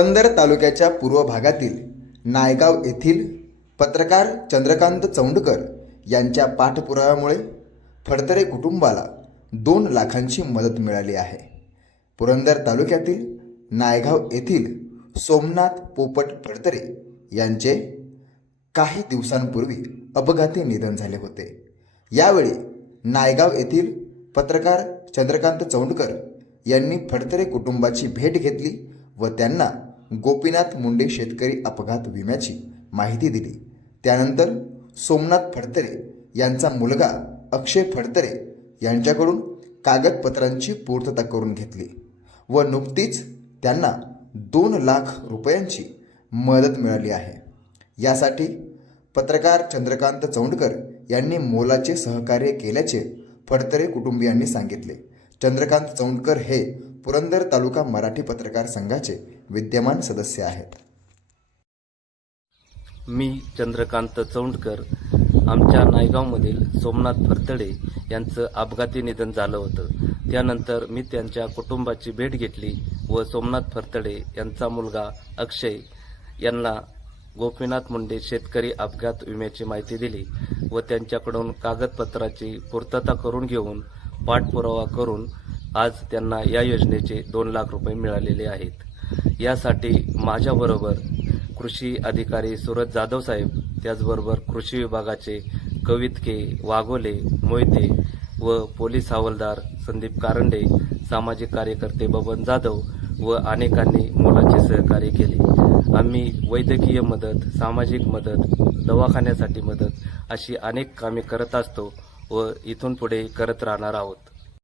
पुरंदर तालुक्याच्या पूर्व भागातील नायगाव येथील पत्रकार चंद्रकांत चौंडकर यांच्या पाठपुराव्यामुळे फडतरे कुटुंबाला दोन लाखांची मदत मिळाली आहे. पुरंदर तालुक्यातील नायगाव येथील सोमनाथ पोपट फडतरे यांचे काही दिवसांपूर्वी अपघाती निधन झाले होते. यावेळी नायगाव येथील पत्रकार चंद्रकांत चौंडकर यांनी फडतरे कुटुंबाची भेट घेतली व त्यांना गोपीनाथ मुंडे शेतकरी अपघात विम्याची माहिती दिली. त्यानंतर सोमनाथ फडतरे यांचा मुलगा अक्षय फडतरे यांच्याकडून कागदपत्रांची पूर्तता करून घेतली व नुकतीच त्यांना दोन लाख रुपयांची मदत मिळाली आहे. यासाठी पत्रकार चंद्रकांत चौंडकर यांनी मोलाचे सहकार्य केल्याचे फडतरे कुटुंबियांनी सांगितले. चंद्रकांत चौंडकर हे पुरंदर तालुका मराठी पत्रकार संघाचे विद्यमान सदस्य आहेत. मी चंद्रकांत चौंडकर आमच्या नायगावमधील सोमनाथ फरतडे यांचं अपघाती निधन झालं होतं. त्यानंतर मी त्यांच्या कुटुंबाची भेट घेतली व सोमनाथ फरतडे यांचा मुलगा अक्षय यांना गोपीनाथ मुंडे शेतकरी अपघात विम्याची माहिती दिली व त्यांच्याकडून कागदपत्राची पूर्तता करून घेऊन पाठपुरावा करून आज त्यांना या योजनेचे दोन लाख रुपये मिळालेले आहेत. यासाठी माझ्याबरोबर कृषी अधिकारी सुरज जाधव साहेब त्याचबरोबर कृषी विभागाचे कवितके वाघोले मोहिते व पोलीस हवालदार संदीप कारंडे सामाजिक कार्यकर्ते बबन जाधव व अनेकांनी मोलाचे सहकार्य केले. आम्ही वैद्यकीय मदत सामाजिक मदत दवाखान्यासाठी मदत अशी अनेक कामे करत असतो व इथून पुढे करत राहणार आहोत.